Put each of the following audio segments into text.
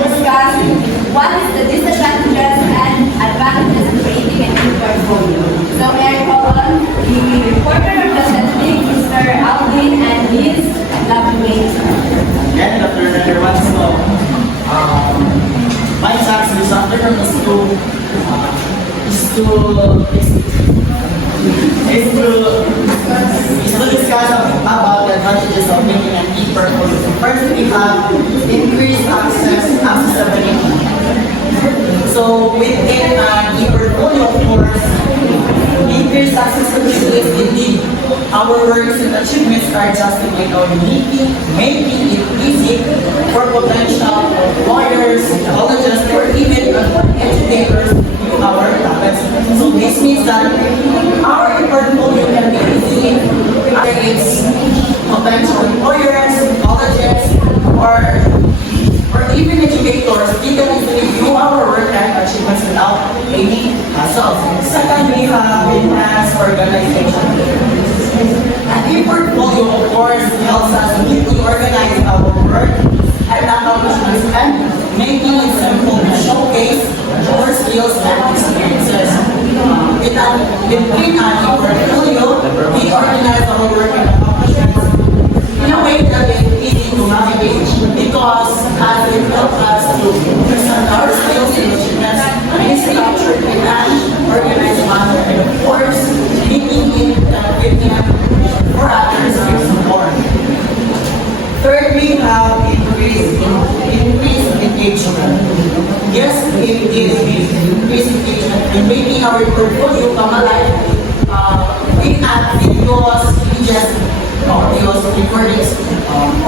discuss what is the disadvantages and advantages of creating a new portfolio. So may I call on the reporter of the Senate, Mr. Alvin and his lovely Again, good afternoon everyone. So, my task this afternoon is to discuss about the advantages of making an e-portfolio. So first, we have increased accessibility. So within an e-portfolio, of course, increased accessibility is indeed our works and achievements are justified on making it easy for potential employers, colleges, or even educators to view our talents. So this means that our portfolio can be easy whether it's potential employers, colleges, or even educators. They can easily view our work and achievements without any hassle. Second, we have enhanced organization. An e-portfolio, of course, helps us neatly organize our work and accomplishments and making it simple to showcase our skills and experiences. Within an e-portfolio, we organize our work and accomplishments in a way that is easy to navigate because as it helps us to present our skills and achievements in a structured and organized manner, and of course, making it convenient for others to support. Third, we have increased engagement. Yes, it is increased engagement in making our portfolio come alive. We add videos, images, audios, recordings,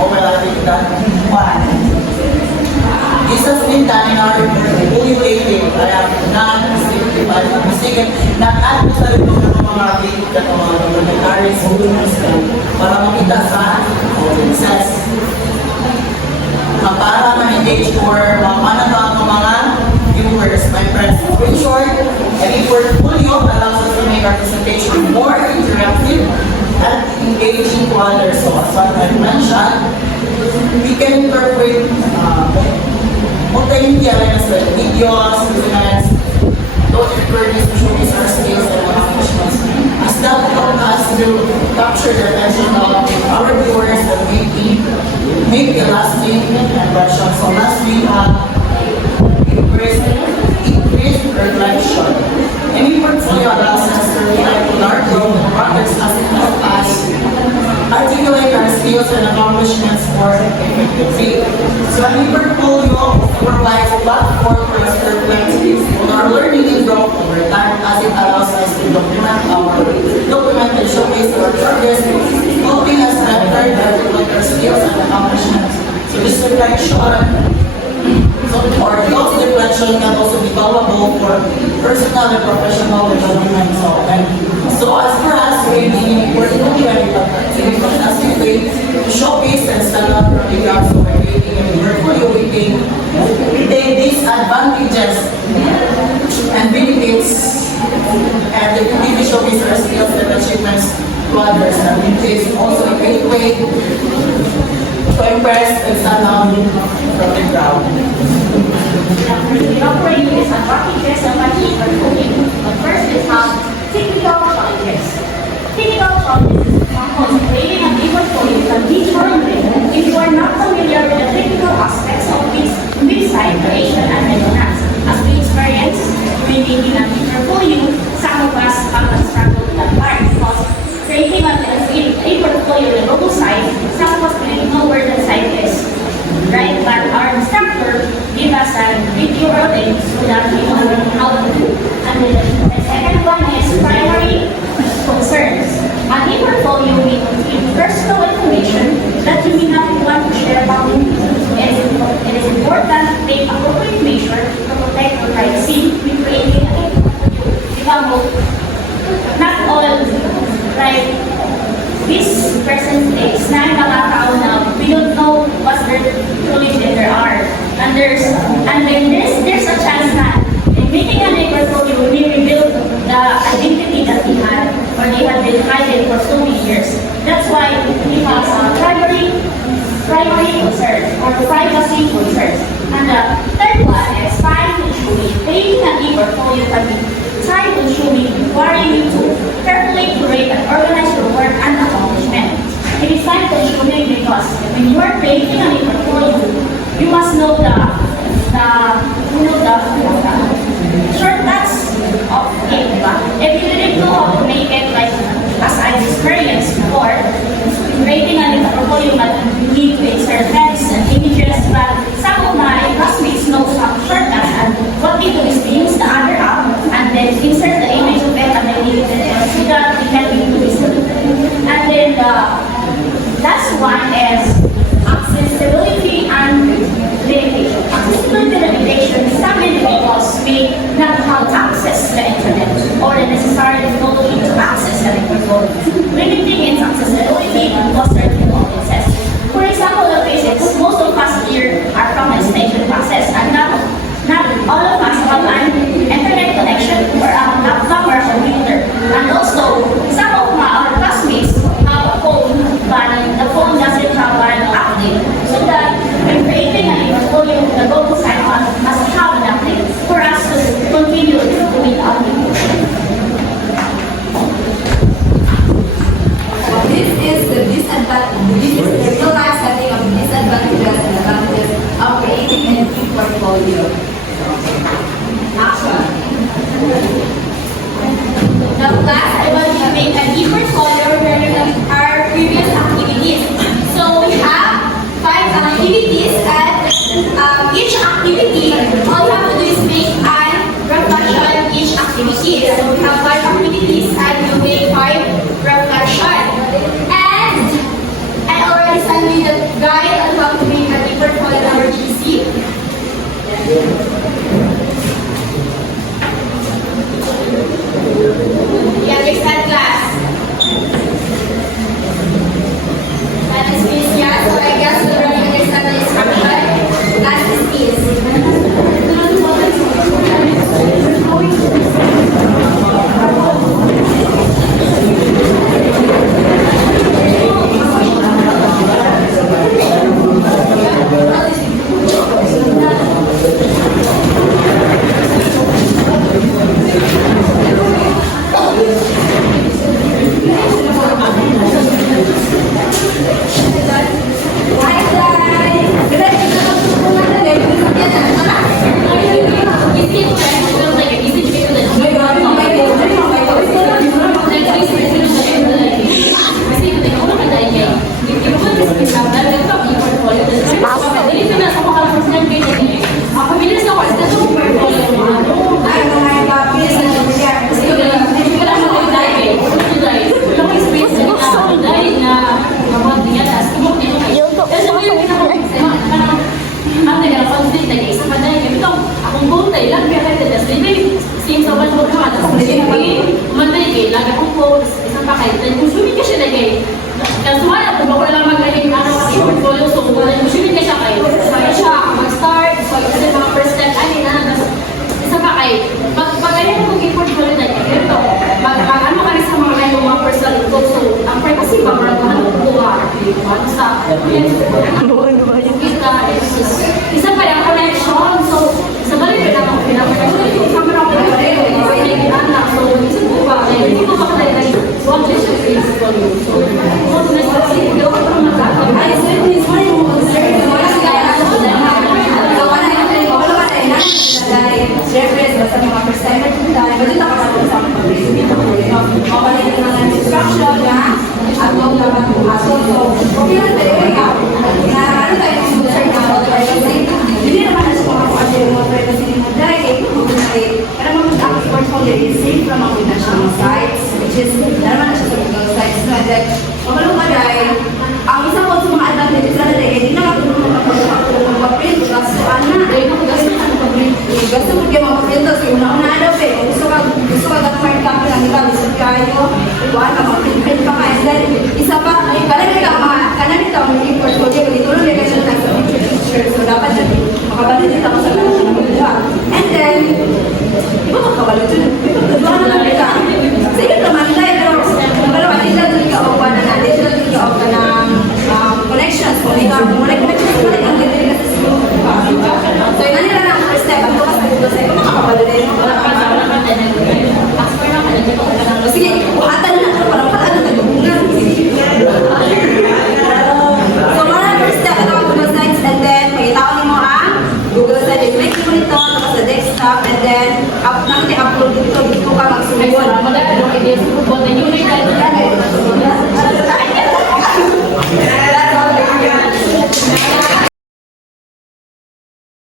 overlapping that one. This has been done in our portfolio lately. I have if I'm not mistaken, nag-add ko sa rin ng mga video at mga documentaries para makita sa success. Para ma-engage or mapanatawag ng mga viewers, my friends. In short, any portfolio allows us to make our presentation more interactive and engaging to others. So as what I mentioned, we can incorporate multimedia elements like videos, documents, those recordings to showcase our skills and accomplishments. As that helps us to capture the attention of our viewers and make a lasting impression. So last we have increased reflection. Any portfolio allows us to reflect on our growth and progress as it helps us articulate our skills and accomplishments more effectively. So any portfolio provides a platform for us to reflect on our learning and growth over time as it allows us to document and showcase our progress, helping us better articulate our skills and accomplishments. So this reflection or those reflection can also be valuable for personal and professional development. So as for us, creating portfolio and fantastic way to showcase and stand out from the gap. So by creating a portfolio, we take these advantages and benefits and the community showcase our skills and achievements to others. And it is also a great way to impress and stand out from the crowd. The operating disadvantages of an e-portfolio. But first is technical challenges. Technical challenges of creating an e-portfolio can be challenging if you are not familiar with the technical aspects of website creation and maintenance. As we experience when making an e-portfolio, some of us have struggled with that part because creating an e-portfolio on the local site, some of us didn't know where the site is. Right, but our instructor gave us a video routine so that we know how to do. And the second one is primary concerns. An e-portfolio will give personal information that you may not want to share publicly. It is important to take appropriate measures to protect your privacy when creating an e-portfolio. Example, not all, right? This person is na nakakao na we don't know what their truly gender are. And then there's a chance that in making an e-portfolio, we reveal the identity that we had or they had been hiding for so many years. That's why we have primary concern or privacy concerns. And creating a new portfolio, you must know the shortcuts of it, diba? If you didn't know how to make it, like as I experienced before, creating a new portfolio, but you need to insert text and images, but some of my classmates know some shortcuts, and what they do is they use the other app and then insert the image of it and then leave it so that it can be used. And then the last one is accessibility and limitation. Accessibility limitation, some individuals may not have access to the internet or the necessary technology to access the portfolio. Limiting its accessibility to certain audiences. For example, the physics, most of us here are from the station classes and not all of us have an internet connection or a laptop or a computer. And also, some of our classmates have a phone, but the phone doesn't have an update. So that when creating a new portfolio, the local site must have an update for us to continue doing the update. This is the disadvantage. This is the real life setting of the disadvantages and advantages of creating a new portfolio. Action. Now, class, I want to make a new portfolio regarding our previous activities. So we have 5 activities, and each activity, all you have to do is make a reflection of each activity. So we have 5 activities, and you make 5 reflections. And I already sent you the guide on how to make a new portfolio number GC. You understand, class? That is Miss, yeah, so I guess you already understand the instruction. That is isa pa yung connection. So, sa balik na ako pinakonnection. So, camera ko na anak. So, isa po ba? Hindi ko pa kaya one vision is for you. So, hindi ko pa magkakaroon. I said, this one yung concern. Siyempre, basta mga first timer kung dahil, pwede na kapatid sa mga mabalik na ng instruction na at huwag na mag-aso. So, okay lang tayo ikaw. Na ano tayo yung concern na about privacy? Hindi naman na sa mga kapatid yung mga privacy mo dahil kaya mag-access portfolio is safe from mga national sites, which is, naman na siya sa Google sites. So, that, mabalong ka dahil, ang isang po sa mga advantages na dahil, hindi na matulungan mag-print, gastuan na. Dahil gasto na mag-print. Gasto mo kayo mag-print, so una-una daw eh. Gusto ka mag-print copy lang ikaw, isip kayo, iwan ka mag-print pa nga. And then, isa pa, kanan ito, may portfolio, dito lang may kayo na picture. So, dapat na, makabalid ako sa lahat ng mga. And then, di ba makabalid yun? Ipagkaduhan na lang ka. Sige naman tayo, pero digital digital ka na digital digital ka ng connections. Kung ikaw, kung wala connections, wala kang dito kasi siguro. So, yun nila lang first step. Ang bukas na dito sa ito, makakabalid rin. Sige, buhatan na natin para paano tayo. So, mga first step, ito gusto ka magsuwon. Ay, salamat. Anong ideas mo?